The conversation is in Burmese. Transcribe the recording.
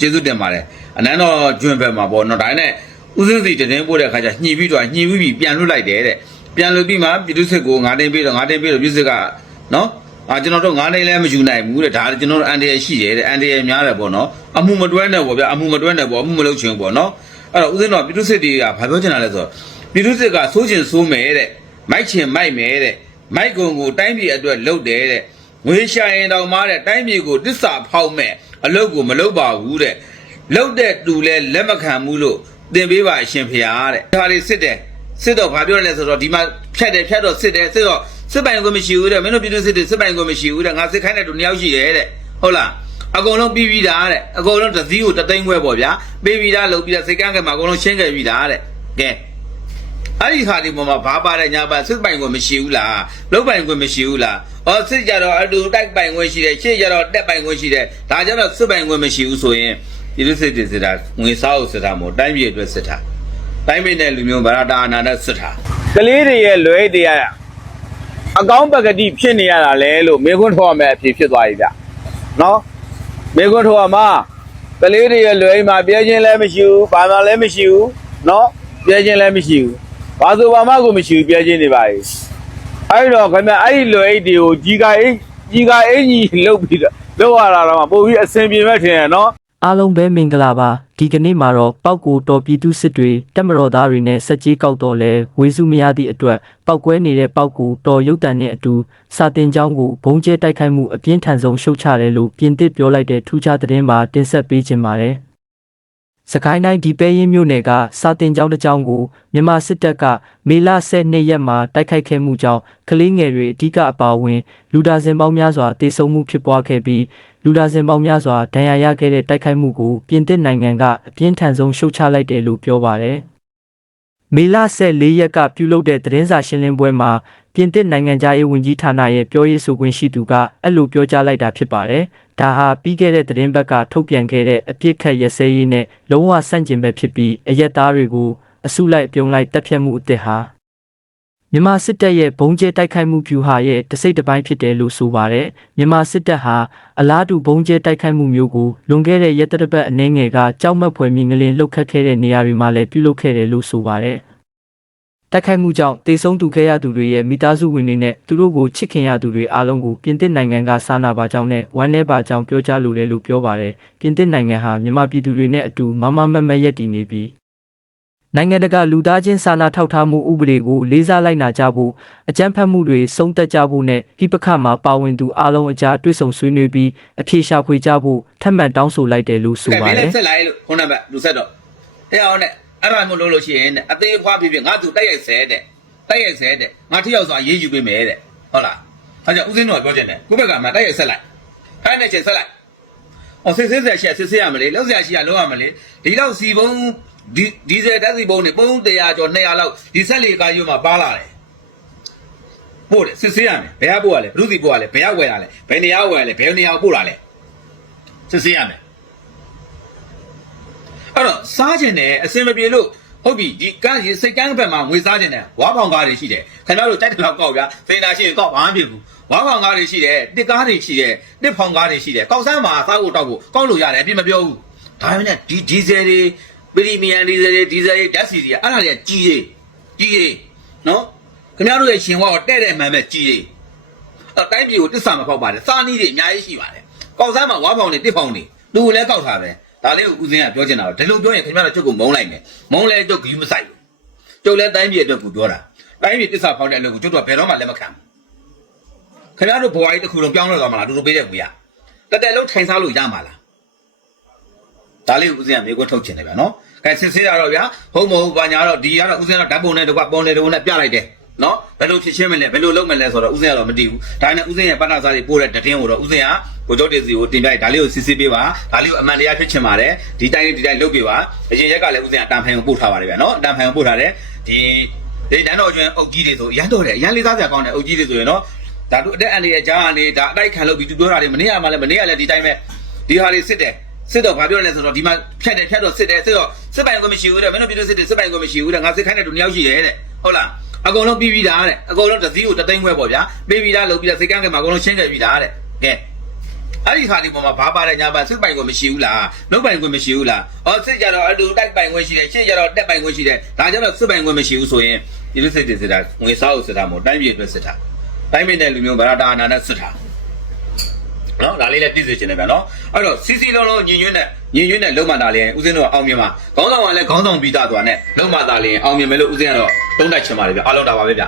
ကျေးဇူးတင်ပါတယ်အနန်းတော်ကျွန်းဘက်မှာပေါ့နော်ဒါနဲ့ဦးစင်းစီတည်င်းပို့တဲ့အခါကျညှိပြီးတော့ညှိပြီးပြီပြန်လွတ်လိုက်တယ်တဲ့ပြန်လွတ်ပြီးမှပြည်သူစစ်ကိုငါတင်ပြီးတော့ငါတင်ပြီးတော့ပြည်သူစစ်ကနော်အာကျွန်တော်တို့ငါနေလည်းမယူနိုင်ဘူးတဲ့ဒါကျွန်တော်တို့အန်တရရှိတယ်တဲ့အန်တရများတယ်ပေါ့နော်အမှုမတွဲနဲ့ပေါ့ဗျအမှုမတွဲနဲ့ပေါ့အမှုမလုပ်ချင်ဘူးပေါ့နော်အဲ့တော့ဦးစင်းတော်ပြည်သူစစ်တွေကဘာပြောချင်တာလဲဆိုတော့ပြည်သူစစ်ကစိုးချင်စိုးမယ်တဲ့မိုက်ချင်မိုက်မယ်တဲ့မိုက်ကုံကိုတိုင်းပြည်အတွက်လှုပ်တယ်တဲ့ငွေရှာရင်တောင်မှတဲ့တိုင်းပြည်ကိုတစ္ဆာဖောက်မဲ့ အလုပ်ကိုမလုပ်ပါဘူးတဲ့လှုပ်တဲ့သူလဲလက်မခံဘူးလို့သင်ပေးပါအရှင်ဖျားတဲ့ဒါလေးစစ်တယ်စစ်တော့ဘာပြောရလဲဆိုတော့ဒီမှာဖြတ်တယ်ဖြတ်တော့စစ်တယ်စစ်တော့စစ်ပိုင်ကိုမရှိဘူးတဲ့မင်းတို့ပြည်သူစစ်တွေစစ်ပိုင်ကိုမရှိဘူးတဲ့ငါစစ်ခိုင်းတဲ့သူနှစ်ယောက်ရှိတယ်တဲ့ဟုတ်လားအကုန်လုံးပြီးပြီးသားတဲ့အကုန်လုံးတစ်စည်းကိုတသိန်းခွဲပေါ့ဗျာပြီးပြီးသားလုပ်ပြီးသားစိတ်ကန်းကမှာအကုန်လုံးရှင်းခဲ့ပြီးသားတဲ့ကဲ အဲ့ဒီခါဒီပေါ်မှာဘာပါတဲ့ညာပါစစ်ပိုင်ကိုမရှိဘူးလားလုတ်ပိုင်ကိုမရှိဘူးလားအော်စစ်ကြတော့အတူတိုက်ပိုင်ကိုရှိတယ်ရှေ့ကြတော့တက်ပိုင်ကိုရှိတယ်ဒါကြတော့စစ်ပိုင်ကိုမရှိဘူးဆိုရင်ပြည်သူစစ်တွေစစ်တာငွေစားကိုစစ်တာမဟုတ်တိုင်းပြည်အတွက်စစ်တာတိုင်းပြည်နဲ့လူမျိုးဗရာတာအနာနဲ့စစ်တာကလေးတွေရဲ့လွဲတရားအကောင်းပကတိဖြစ်နေရတာလဲလို့မေခွန်းထောက်ရမယ်အဖြစ်ဖြစ်သွားပြီဗျနော်မေခွန်းထောက်ရမှာကလေးတွေရဲ့လွဲအိမ်မှာပြဲခြင်းလည်းမရှိဘူးဘာမှလည်းမရှိဘူးနော်ပြဲခြင်းလည်းမရှိဘူး ဘာဆိုဘာမှကိုမရှိဘူးပြဲခြင်းနေပါ යි အဲ့တော့ခင်ဗျအဲ့ဒီလွဲအိတ်တွေကိုကြီးကအိတ်ကြီးကအင်ကြီးလုတ်ပြီးတော့လောက်ရတာတော့မှပို့ပြီးအဆင်ပြေမဲ့ထင်ရနော်အားလုံးပဲမင်္ဂလာပါဒီကနေ့မှာတော့ပောက်ကိုတော်ပြည်သူစစ်တွေတက်မတော်သားတွေနဲ့စက်ကြီးကောက်တော်လဲဝေစုမရသည့်အတွက်ပောက်ကွဲနေတဲ့ပောက်ကိုတော်ရုတ်တန်နဲ့အတူစာတင်ကျောင်းကိုဘုံကျဲတိုက်ခိုက်မှုအပြင်းထန်ဆုံးရှုတ်ချတယ်လို့ပြင်သစ်ပြောလိုက်တဲ့ထူးခြားသတင်းမှာတင်ဆက်ပေးခြင်းပါတယ် စကိုင်းတိုင်းဒီပဲရင်မြို့နယ်ကစာတင်ကျောင်းတစ်ကျောင်းကိုမြန်မာစစ်တပ်ကမေလ12ရက်မှာတိုက်ခိုက်ခဲ့မှုကြောင့်ကလေးငယ်တွေအ धिक အပါအဝင် လူဒါဇင်ပေါင်းများစွာတေဆုံးမှုဖြစ်ပွားခဲ့ပြီးလူဒါဇင်ပေါင်းများစွာဒဏ်ရာရခဲ့တဲ့တိုက်ခိုက်မှုကိုပြင်သစ်နိုင်ငံကအပြင်းထန်ဆုံးရှုတ်ချလိုက်တယ်လို့ပြောပါတယ်။ မေလ14ရက်ကပြုလုပ်တဲ့သတင်းစာရှင်းလင်းပွဲမှာပြင်သစ်နိုင်ငံသားရေးဝန်ကြီးဌာနရဲ့ပြောရေးဆိုခွင့်ရှိသူကအဲ့လိုပြောကြားလိုက်တာဖြစ်ပါတယ်။ဒါဟာပြီးခဲ့တဲ့သတင်းဘက်ကထုတ်ပြန်ခဲ့တဲ့အပြစ်ခတ်ရစဲရေးနဲ့လုံးဝဆန့်ကျင်ဘက်ဖြစ်ပြီးအရက်သားတွေကိုအစုလိုက်အပြုံလိုက်တပ်ဖြတ်မှုအစ်စ်ဟာ မြန်မာစစ်တပ်ရဲ့ဘုံကျဲတိုက်ခိုက်မှုဖြူဟာရဲ့တစိမ့်တစ်ပိုင်းဖြစ်တယ်လို့ဆိုပါတယ်မြန်မာစစ်တပ်ဟာအလားတူဘုံကျဲတိုက်ခိုက်မှုမျိုးကိုလွန်ခဲ့တဲ့ရက်သတ္တပတ်အနေငယ်ကကြောက်မက်ဖွယ်မြင်ကလေးလှုပ်ခတ်ခဲ့တဲ့နေရာတွေမှာလည်းပြုလုပ်ခဲ့တယ်လို့ဆိုပါတယ်တိုက်ခိုက်မှုကြောင့်တေဆုံးသူခဲ့ရသူတွေရဲ့မိသားစုဝင်တွေနဲ့သူတို့ကိုချစ်ခင်ရသူတွေအားလုံးကိုပြင်သစ်နိုင်ငံကစာနာပါကြောင်းနဲ့ဝမ်းနည်းပါကြောင်းပြောကြားလိုတယ်လို့ပြောပါတယ်ပြင်သစ်နိုင်ငံဟာမြန်မာပြည်သူတွေနဲ့အတူမမမတ်မတ်ရက်တည်နေပြီး နိုင်ငံတကာလူသားချင်းစာနာထောက်ထားမှုဥပဒေကိုလေးစားလိုက်နာကြဖို့အကြမ်းဖက်မှုတွေဆုံးသက်ကြဖို့နဲ့ဟိပခတ်မှာပါဝင်သူအလုံးအကြားတွေ့ဆုံဆွေးနွေးပြီးအပြေရှာဖွေကြဖို့ထပ်မံတောင်းဆိုလိုက်တယ်လို့ဆိုပါမင်းတလည်းယ်ဆက်လိုက်လို့ခုနကလူဆက်တော့တဲ့အောင်နဲ့အဲ့ဒါမျိုးလုပ်လို့ရှိရင်တဲ့အသေးဖွားဖြစ်ဖြစ်ငါသူတိုက်ရိုက်ဆဲတဲ့တိုက်ရိုက်ဆဲတဲ့ငါထိရောက်စွာရေးယူပေးမယ်တဲ့ဟုတ်လားအဲကြောင့်ဦးစင်းတော်ပြောချင်တယ်ကိုယ့်ဘက်ကမှတိုက်ရိုက်ဆက်လိုက်အဲ့နဲ့ချင်းဆက်လိုက်အော်စစ်စစ်ဆက်ရှိစစ်စစ်ရမလေလောက်ဆရာရှိရလောက်ရမလေဒီလောက်စီပုံး ဒီဒီဇယ်ဓာတ်စီပုံးနေပုံး100ကျော်200လောက်ဒီဆက်လေကားယူမှာပါလာတယ်ပို့တယ်စစ်စစ်ရမယ်ဘယ်ကပို့ရလဲဘုရုစီပို့ရလဲဘယ်ကဝယ်ရလဲဘယ်နေရာဝယ်ရလဲဘယ်နေရာပို့လာလဲစစ်စစ်ရမယ်အဲ့တော့စားကျင်တယ်အစင်မပြေလို့ဟုတ်ပြီဒီကန်းစိတ်ကန်းဘက်မှာငွေစားကျင်တယ်ဝါဖောင်ကားတွေရှိတယ်ခင်ဗျားတို့တိုက်တယ်လောက်ကောက်ဗျာစိန်တာရှိရင်ကောက်ဘာမှမဖြစ်ဘူးဝါဖောင်ကားတွေရှိတယ်တစ်ကားတွေရှိတယ်တစ်ဖောင်ကားတွေရှိတယ်ကောက်ဆန်းမှာစားဖို့တောက်ဖို့ကောက်လို့ရတယ်အပြစ်မပြောဘူးဒါပေမဲ့ဒီဒီဇယ်တွေ ပရီမီယံဒီဇယ်တွေဒီဇယ်တွေဓာတ်ဆီတွေအဲ့ဒါတွေကကြီးရေးကြီးရေးနော်ခင်ဗျားတို့ရဲ့ရှင်ဝါကိုတဲ့တဲ့မှန်မဲ့ကြီးရေးအဲ့တိုင်းပြည်ကိုတစ္ဆာမဖောက်ပါတယ်စားနီးတွေအများကြီးရှိပါတယ်ကောက်ဆန်းမှာဝါဖောင်တွေတစ်ဖောင်တွေသူကိုလည်းကောက်ထားပဲဒါလေးကိုဦးစင်းကပြောချင်တာတော့ဒီလိုပြောရင်ခင်ဗျားတို့ချုပ်ကိုမုန်းလိုက်မယ်မုန်းလဲကျုပ်ဂီးမဆိုင်ဘူးကျုပ်လည်းတိုင်းပြည်အတွက်ကိုပြောတာတိုင်းပြည်တစ္ဆာဖောက်တဲ့အလုပ်ကိုကျုပ်တို့ကဘယ်တော့မှလက်မခံဘူးခင်ဗျားတို့ဘဝကြီးတစ်ခုလုံးပြောင်းလဲသွားမှာလားတူတူပေးတဲ့ငွေရတက်တက်လုံးထိုင်စားလို့ရမှာလား ဒါလေးကိုဦးစင်းကမြေခွန်းထုတ်ချင်တယ်ဗျာနော်ကဲစစ်ဆေးရတော့ဗျာဟုတ်မဟုတ်ဘာညာတော့ဒီကတော့ဦးစင်းကတော့ဓာတ်ပုံနဲ့တကွပုံနဲ့တကွနဲ့ပြလိုက်တယ်နော်ဘယ်လိုဖြစ်ချင်းမလဲဘယ်လိုလုပ်မလဲဆိုတော့ဦးစင်းကတော့မတည်ဘူးဒါနဲ့ဦးစင်းရဲ့ပတ်နာစားတွေပို့တဲ့တည်င်းကိုတော့ဦးစင်းကကိုချုပ်တေစီကိုတင်ပြလိုက်ဒါလေးကိုစစ်ဆေးပေးပါဒါလေးကိုအမှန်တရားဖြစ်ချင်ပါတယ်ဒီတိုင်းလေးဒီတိုင်းလုပ်ပေးပါအရင်ရက်ကလည်းဦးစင်းကအတန်ဖိုင်ကိုပို့ထားပါတယ်ဗျာနော်အတန်ဖိုင်ကိုပို့ထားတယ်ဒီဒီတန်းတော်ကျွန်းအုပ်ကြီးတွေဆိုရမ်းတော့တယ်ရမ်းလေးစားစရာကောင်းတယ်အုပ်ကြီးတွေဆိုရင်နော်ဒါတို့အတက်အန်ရဲ့ကြားကနေဒါအတိုက်ခံလုပ်ပြီးသူပြောတာတွေမနေ့ကမှလည်းမနေ့ကလည်းဒီတိုင်းပဲဒီဟာလေးစစ်တယ် စစ်တော့ဘာပြောလဲဆိုတော့ဒီမှာဖြတ်တယ်ဖြတ်တော့စစ်တယ်စစ်တော့စစ်ပိုင်ကမရှိဘူးတဲ့မင်းတို့ပြည်သူစစ်တယ်စစ်ပိုင်ကမရှိဘူးတဲ့ငါစစ်ခိုင်းတဲ့သူနှစ်ယောက်ရှိတယ်တဲ့ဟုတ်လားအကုန်လုံးပြီးပြီးသားတဲ့အကုန်လုံးတစ်စည်းကိုတစ်သိန်းခွဲပေါ့ဗျာပြီးပြီးသားလုပ်ပြီးသားစိတ်ကန်းကမှာအကုန်လုံးရှင်းခဲ့ပြီးသားတဲ့ကဲအဲ့ဒီဟာဒီပေါ်မှာဘာပါတယ်ညာပါစစ်ပိုင်ခွင့်မရှိဘူးလားနှုတ်ပိုင်ခွင့်မရှိဘူးလားအော်စစ်ကြတော့အတူတိုက်ပိုင်ခွင့်ရှိတယ်ရှေ့ကြတော့တက်ပိုင်ခွင့်ရှိတယ်ဒါကြောင့်တော့စစ်ပိုင်ခွင့်မရှိဘူးဆိုရင်ဒီလိုစစ်တွေစစ်တာငွေစားဖို့စစ်တာမဟုတ်တိုင်းပြည်အတွက်စစ်တာတိုင်းပြည်နဲ့လူမျိုးဗရာတာအနာနဲ့စစ်တာ နော်ဒါလေးလည်းပြည့်စုံခြင်းတယ်ဗျာနော်အဲ့တော့စီစီလုံးလုံးညီညွတ်တဲ့ညီညွတ်တဲ့လုံမသားလေးဦးစင်းတို့ကအောင်မြင်ပါခေါင်းဆောင်ကလည်းခေါင်းဆောင်ပြီးသားသွားနဲ့လုံမသားလေးအောင်မြင်မယ်လို့ဦးစင်းကတော့တုံးတိုက်ချင်ပါတယ်ဗျာအားလုံးဒါပါပဲဗျာ